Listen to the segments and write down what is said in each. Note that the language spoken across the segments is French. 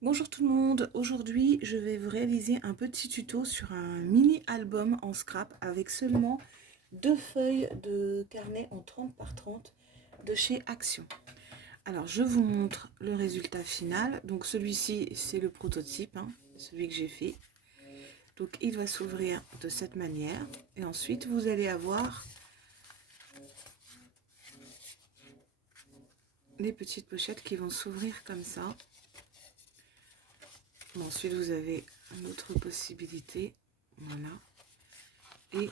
Bonjour tout le monde, aujourd'hui je vais vous réaliser un petit tuto sur un mini album en scrap avec seulement 2 feuilles de carnet en 30 par 30 de chez Action. Alors je vous montre le résultat final, donc celui-ci c'est le prototype, celui que j'ai fait. Donc il va s'ouvrir de cette manière et ensuite vous allez avoir les petites pochettes qui vont s'ouvrir comme ça. Bon, ensuite vous avez une autre possibilité, voilà. Et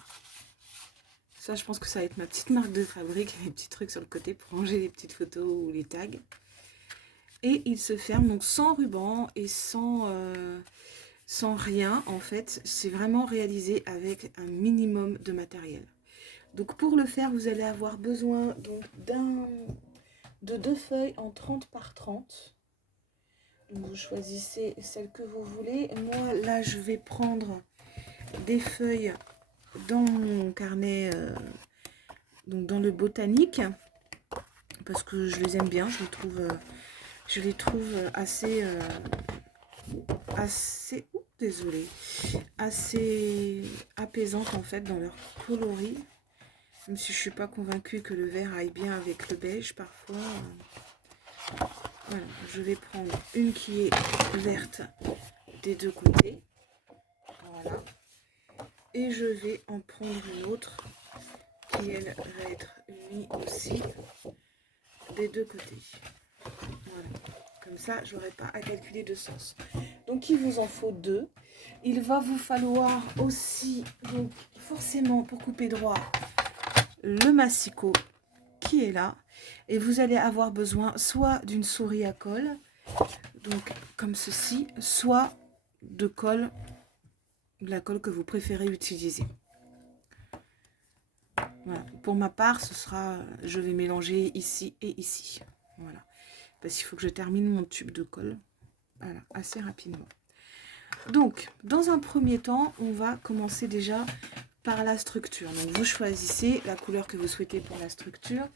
ça, je pense que ça va être ma petite marque de fabrique, les petits trucs sur le côté pour ranger les petites photos ou les tags. Et il se ferme donc sans ruban et sans rien en fait. C'est vraiment réalisé avec un minimum de matériel. Donc pour le faire, vous allez avoir besoin donc de 2 feuilles en 30 par 30. Donc vous choisissez celle que vous voulez. Moi là, je vais prendre des feuilles dans mon carnet, donc dans le botanique, parce que je les aime bien, je les trouve désolée, assez apaisantes en fait dans leur coloris, même si je suis pas convaincue que le vert aille bien avec le beige parfois. Voilà, je vais prendre une qui est verte des deux côtés, voilà, et je vais en prendre une autre qui elle va être unie aussi des deux côtés. Voilà. Comme ça, j'aurai pas à calculer de sens. Donc, il vous en faut 2. Il va vous falloir aussi, donc forcément pour couper droit, le massicot qui est là. Et vous allez avoir besoin soit d'une souris à colle, donc comme ceci, soit de colle, de la colle que vous préférez utiliser. Voilà. Pour ma part, ce sera, je vais mélanger ici et ici. Voilà. Parce qu'il faut que je termine mon tube de colle. Voilà, assez rapidement. Donc, dans un premier temps, on va commencer déjà par la structure. Donc, vous choisissez la couleur que vous souhaitez pour la structure.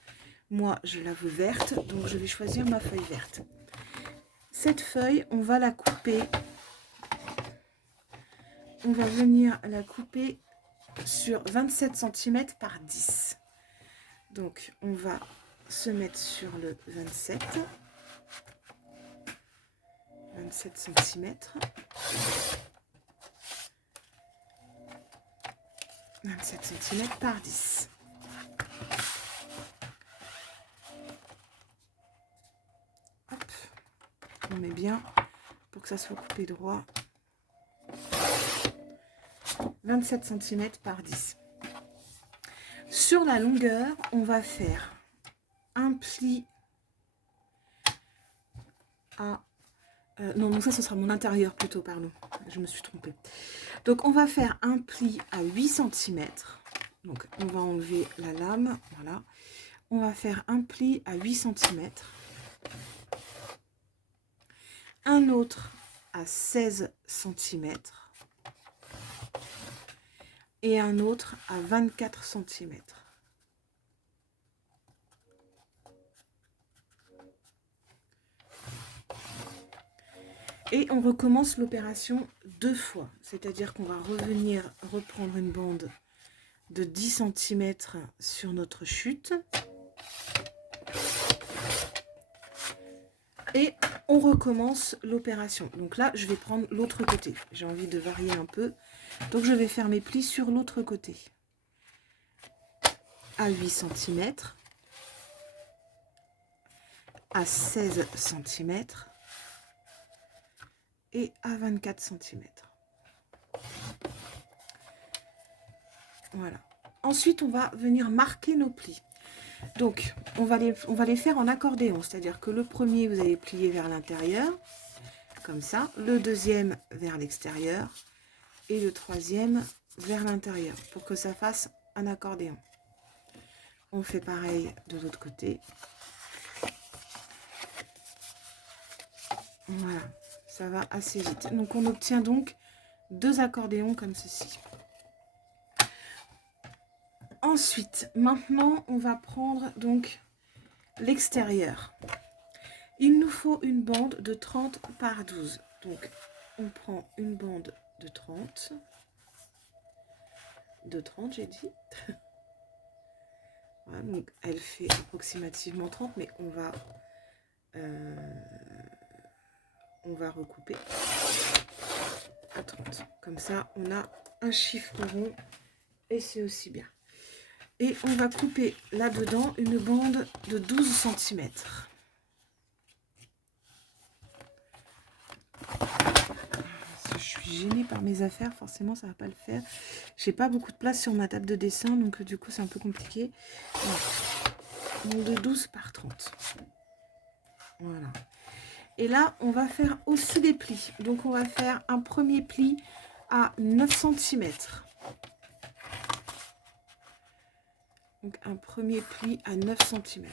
Moi, je la veux verte, donc je vais choisir ma feuille verte. Cette feuille, on va la couper. On va venir la couper sur 27 cm par 10. Donc, on va se mettre sur le 27 cm. 27 cm par 10. Hop. On met bien pour que ça soit coupé droit. 27 cm par 10. Sur la longueur, on va faire un pli à... non, donc ça, ce sera mon intérieur plutôt, pardon. Je me suis trompée. Donc, on va faire un pli à 8 cm. Donc, on va enlever la lame. Voilà. On va faire un pli à 8 cm. Un autre à 16 cm. Et un autre à 24 cm. Et on recommence l'opération 2 fois. C'est-à-dire qu'on va revenir reprendre une bande de 10 cm sur notre chute. Et on recommence l'opération. Donc là, je vais prendre l'autre côté. J'ai envie de varier un peu. Donc je vais faire mes plis sur l'autre côté. À 8 cm. À 16 cm. Et à 24 cm. Voilà. Ensuite, on va venir marquer nos plis. Donc, on va les faire en accordéon. C'est-à-dire que le premier, vous allez plier vers l'intérieur. Comme ça. Le deuxième vers l'extérieur. Et le troisième vers l'intérieur. Pour que ça fasse un accordéon. On fait pareil de l'autre côté. Voilà. Ça va assez vite. Donc, on obtient donc 2 accordéons comme ceci. Ensuite, maintenant, on va prendre donc l'extérieur. Il nous faut une bande de 30 par 12. Donc, on prend une bande de 30. De 30, j'ai dit. Voilà, donc elle fait approximativement 30, mais on va recouper à 30. Comme ça, on a un chiffre rond et c'est aussi bien. Et on va couper là-dedans une bande de 12 cm. Je suis gênée par mes affaires, forcément ça va pas le faire. J'ai pas beaucoup de place sur ma table de dessin, donc du coup c'est un peu compliqué. Voilà. Donc de 12 par 30. Voilà. Et là, on va faire aussi des plis. Donc on va faire un premier pli à 9 cm. Donc un premier pli à 9 cm.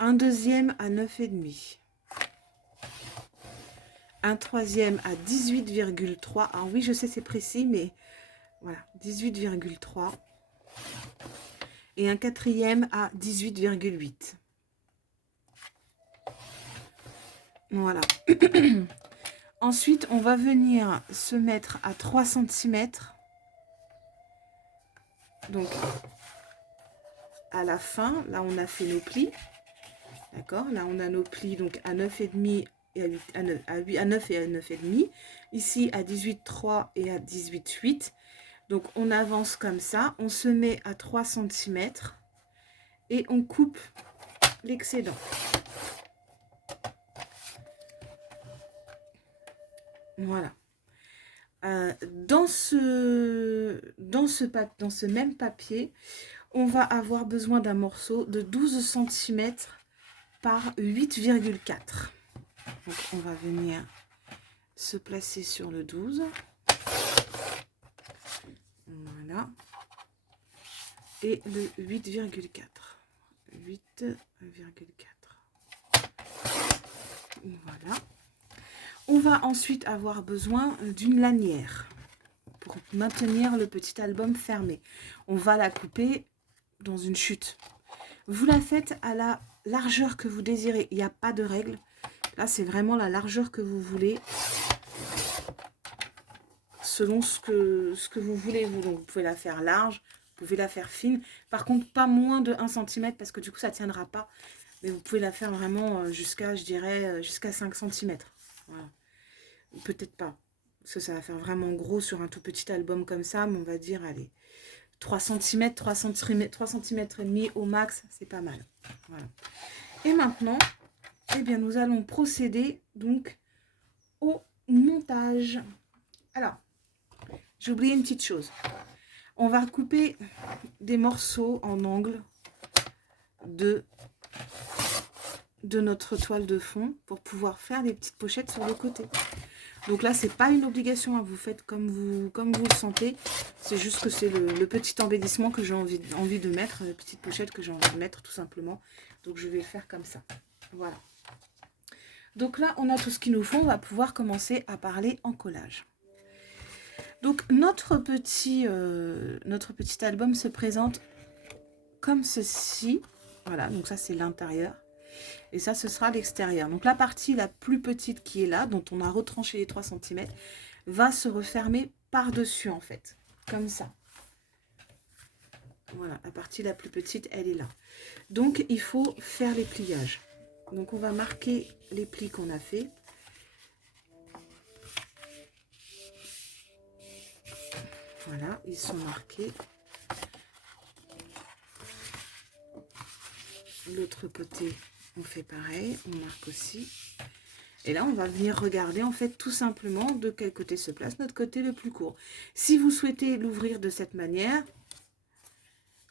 Un deuxième à 9,5. Un troisième à 18,3. Alors oui, je sais, c'est précis, mais voilà, 18,3. Et un quatrième à 18,8. Voilà. Ensuite, on va venir se mettre à 3 cm. Donc, à la fin, là, on a fait nos plis. D'accord? Là, on a nos plis donc à 9,5 et à 9 et à 9,5. Ici, à 18,3 et à 18,8. Donc, on avance comme ça. On se met à 3 cm et on coupe l'excédent. Voilà. Dans ce même papier, on va avoir besoin d'un morceau de 12 cm par 8,4. Donc, on va venir se placer sur le 12. Voilà. Et le 8,4. 8,4. Voilà. On va ensuite avoir besoin d'une lanière pour maintenir le petit album fermé. On va la couper dans une chute. Vous la faites à la largeur que vous désirez. Il n'y a pas de règle. Là, c'est vraiment la largeur que vous voulez. Selon ce que vous voulez. Donc, vous pouvez la faire large, vous pouvez la faire fine. Par contre, pas moins de 1 cm parce que du coup, ça ne tiendra pas. Mais vous pouvez la faire vraiment jusqu'à, je dirais, jusqu'à 5 cm. Voilà. Peut-être pas. Parce que ça va faire vraiment gros sur un tout petit album comme ça. Mais on va dire, allez, 3 cm, 3 cm et demi au max, c'est pas mal. Voilà. Et maintenant, eh bien, nous allons procéder donc au montage. Alors, j'ai oublié une petite chose. On va couper des morceaux en angle de notre toile de fond pour pouvoir faire des petites pochettes sur le côté. Donc là, c'est pas une obligation, hein. Vous faites comme vous le sentez. C'est juste que c'est le petit embellissement que j'ai envie de mettre, la petite pochette que j'ai envie de mettre tout simplement. Donc je vais le faire comme ça. Voilà. Donc là, on a tout ce qu'il nous faut. On va pouvoir commencer à parler en collage. Donc notre petit album se présente comme ceci. Voilà, donc ça c'est l'intérieur. Et ça, ce sera l'extérieur. Donc la partie la plus petite qui est là, dont on a retranché les 3 cm, va se refermer par-dessus en fait. Comme ça. Voilà, la partie la plus petite, elle est là. Donc il faut faire les pliages. Donc on va marquer les plis qu'on a fait. Voilà, ils sont marqués. L'autre côté, on fait pareil, on marque aussi. Et là, on va venir regarder en fait tout simplement de quel côté se place notre côté le plus court. Si vous souhaitez l'ouvrir de cette manière,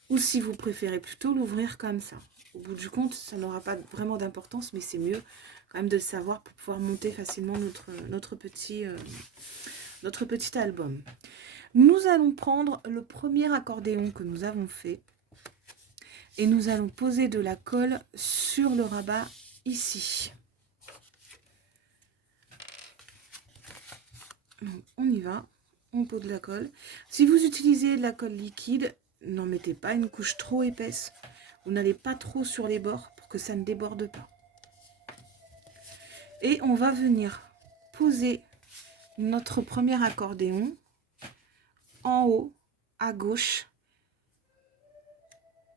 ou si vous préférez plutôt l'ouvrir comme ça. Au bout du compte, ça n'aura pas vraiment d'importance, mais c'est mieux quand même de le savoir pour pouvoir monter facilement notre petit album. Nous allons prendre le premier accordéon que nous avons fait et nous allons poser de la colle sur le rabat ici. Donc, on y va, on pose de la colle. Si vous utilisez de la colle liquide, n'en mettez pas une couche trop épaisse. Vous n'allez pas trop sur les bords pour que ça ne déborde pas. Et on va venir poser notre premier accordéon en haut, à gauche,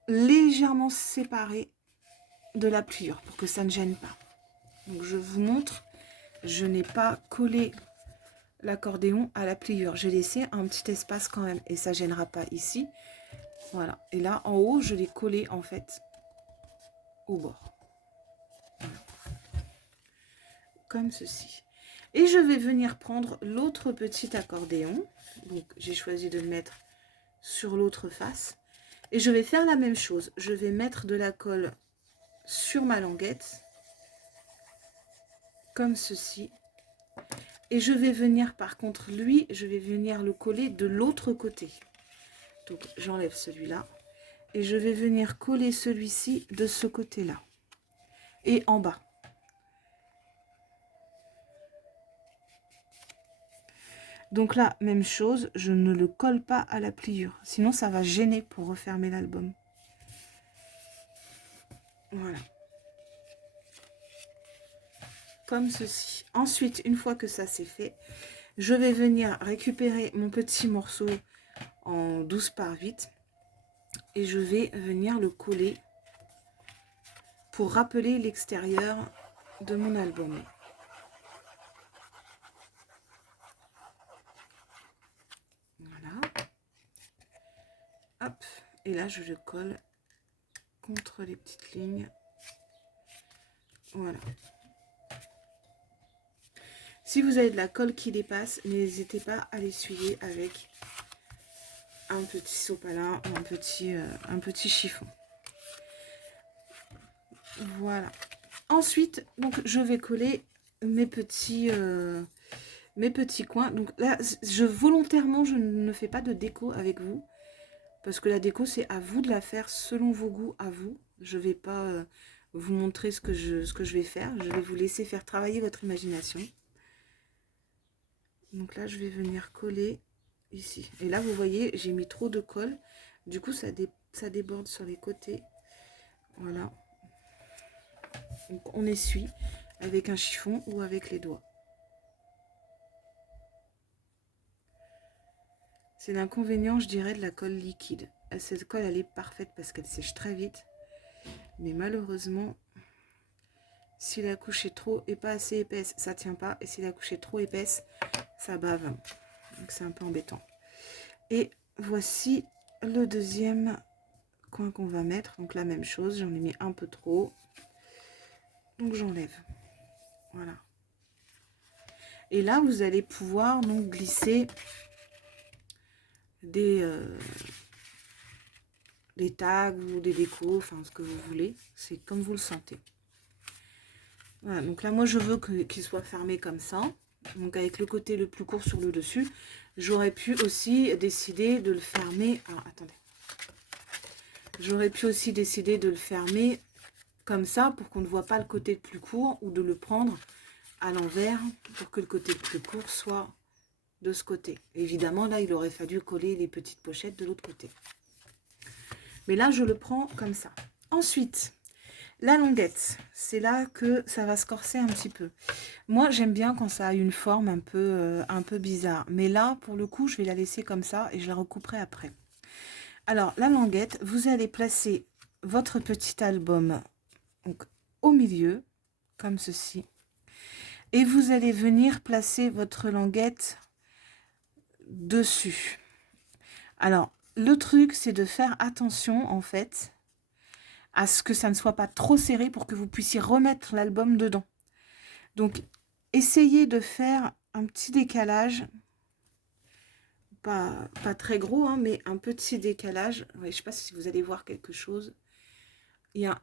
légèrement séparé de la pliure pour que ça ne gêne pas. Donc je vous montre, je n'ai pas collé l'accordéon à la pliure. J'ai laissé un petit espace quand même et ça ne gênera pas ici. Voilà. Et là, en haut, je l'ai collé en fait au bord. Voilà. Comme ceci. Et je vais venir prendre l'autre petit accordéon. Donc j'ai choisi de le mettre sur l'autre face. Et je vais faire la même chose. Je vais mettre de la colle sur ma languette. Comme ceci. Et je vais venir, par contre, lui, je vais venir le coller de l'autre côté. Donc j'enlève celui-là. Et je vais venir coller celui-ci de ce côté-là. Et en bas. Donc là, même chose, je ne le colle pas à la pliure. Sinon, ça va gêner pour refermer l'album. Voilà. Comme ceci. Ensuite, une fois que ça c'est fait, je vais venir récupérer mon petit morceau en 12 par 8 et je vais venir le coller pour rappeler l'extérieur de mon album. Voilà. Hop. Et là, je le colle contre les petites lignes. Voilà. Si vous avez de la colle qui dépasse, n'hésitez pas à l'essuyer avec un petit sopalin ou un petit chiffon. Voilà. Ensuite, donc, je vais coller mes petits coins. Donc là, volontairement, je ne fais pas de déco avec vous. Parce que la déco, c'est à vous de la faire selon vos goûts, à vous. Je ne vais pas vous montrer ce que je vais faire. Je vais vous laisser faire travailler votre imagination. Donc là, je vais venir coller ici. Et là, vous voyez, j'ai mis trop de colle. Du coup, ça déborde sur les côtés. Voilà. Donc, on essuie avec un chiffon ou avec les doigts. C'est l'inconvénient, je dirais, de la colle liquide. Cette colle, elle est parfaite parce qu'elle sèche très vite. Mais malheureusement, si la couche est trop et pas assez épaisse, ça tient pas. Et si la couche est trop épaisse, ça bave. Donc c'est un peu embêtant. Et voici le deuxième coin qu'on va mettre. Donc la même chose, j'en ai mis un peu trop. Donc j'enlève. Voilà. Et là, vous allez pouvoir donc glisser des tags ou des décos, enfin ce que vous voulez. C'est comme vous le sentez. Voilà, donc là, moi, je veux qu'il soit fermé comme ça. Donc avec le côté le plus court sur le dessus. J'aurais pu aussi décider de le fermer. Alors, attendez. J'aurais pu aussi décider de le fermer comme ça pour qu'on ne voit pas le côté le plus court ou de le prendre à l'envers pour que le côté le plus court soit de ce côté. Évidemment, là, il aurait fallu coller les petites pochettes de l'autre côté. Mais là, je le prends comme ça. Ensuite, la longuette, c'est là que ça va se corser un petit peu. Moi, j'aime bien quand ça a une forme un peu bizarre. Mais là, pour le coup, je vais la laisser comme ça et je la recouperai après. Alors, la languette, vous allez placer votre petit album donc, au milieu, comme ceci. Et vous allez venir placer votre languette dessus. Alors, le truc, c'est de faire attention, en fait, à ce que ça ne soit pas trop serré pour que vous puissiez remettre l'album dedans. Donc, essayez de faire un petit décalage, pas très gros, hein, mais un petit décalage. Ouais, je ne sais pas si vous allez voir quelque chose. Il y a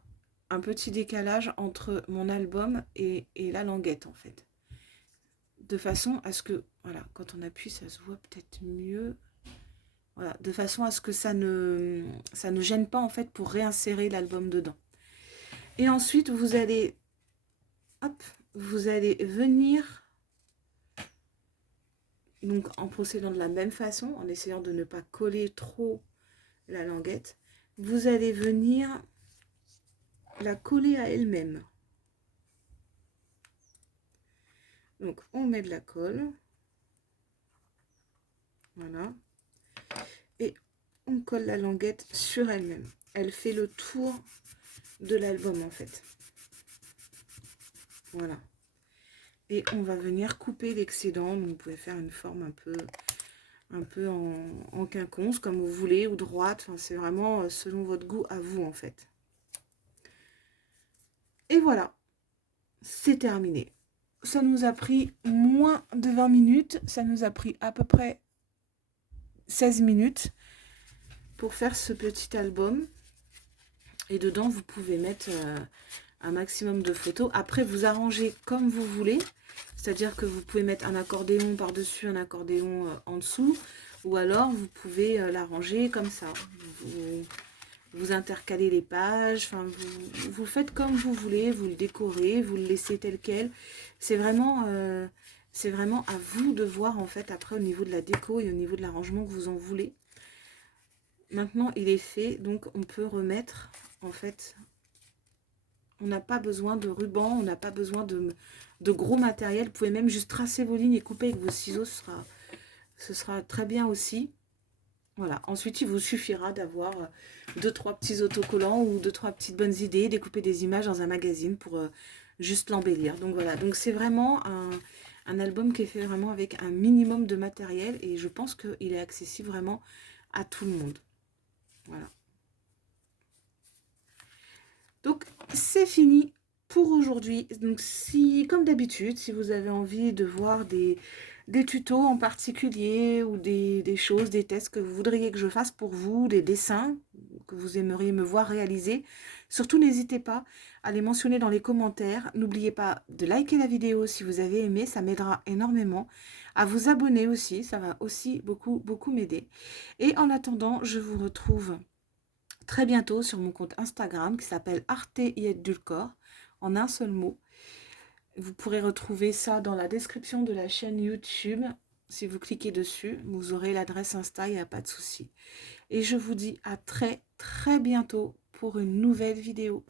un petit décalage entre mon album et la languette, en fait. De façon à ce que, voilà, quand on appuie, ça se voit peut-être mieux. Voilà, de façon à ce que ça ne gêne pas, en fait, pour réinsérer l'album dedans. Et ensuite, vous allez, hop, vous allez venir, donc en procédant de la même façon, en essayant de ne pas coller trop la languette, vous allez venir la coller à elle-même. Donc, on met de la colle. Voilà. Et on colle la languette sur elle-même. Elle fait le tour de l'album, en fait. Voilà. Et on va venir couper l'excédent. Vous pouvez faire une forme un peu en quinconce, comme vous voulez, ou droite. Enfin, c'est vraiment selon votre goût à vous, en fait. Et voilà, c'est terminé. Ça nous a pris moins de 20 minutes. Ça nous a pris à peu près 16 minutes pour faire ce petit album. Et dedans, vous pouvez mettre un maximum de photos. Après, vous arrangez comme vous voulez. C'est-à-dire que vous pouvez mettre un accordéon par-dessus, un accordéon en dessous. Ou alors, vous pouvez l'arranger comme ça. Vous intercalez les pages. Enfin, vous faites comme vous voulez. Vous le décorez, vous le laissez tel quel. C'est vraiment à vous de voir, en fait, après, au niveau de la déco et au niveau de l'arrangement que vous en voulez. Maintenant, il est fait. Donc, on peut remettre, en fait... On n'a pas besoin de ruban, on n'a pas besoin de gros matériel. Vous pouvez même juste tracer vos lignes et couper avec vos ciseaux, ce sera très bien aussi. Voilà. Ensuite, il vous suffira d'avoir 2-3 petits autocollants ou 2-3 petites bonnes idées, découper des images dans un magazine pour juste l'embellir. Donc voilà, donc c'est vraiment un album qui est fait vraiment avec un minimum de matériel et je pense qu'il est accessible vraiment à tout le monde. Voilà. Donc, c'est fini pour aujourd'hui. Donc, si, comme d'habitude, si vous avez envie de voir des tutos en particulier ou des choses, des tests que vous voudriez que je fasse pour vous, des dessins que vous aimeriez me voir réaliser, surtout n'hésitez pas à les mentionner dans les commentaires. N'oubliez pas de liker la vidéo si vous avez aimé, ça m'aidera énormément. À vous abonner aussi, ça va aussi beaucoup m'aider. Et en attendant, je vous retrouve très bientôt sur mon compte Instagram qui s'appelle Arte Dulcor, en un seul mot. Vous pourrez retrouver ça dans la description de la chaîne YouTube. Si vous cliquez dessus, vous aurez l'adresse Insta, il n'y a pas de souci. Et je vous dis à très bientôt pour une nouvelle vidéo.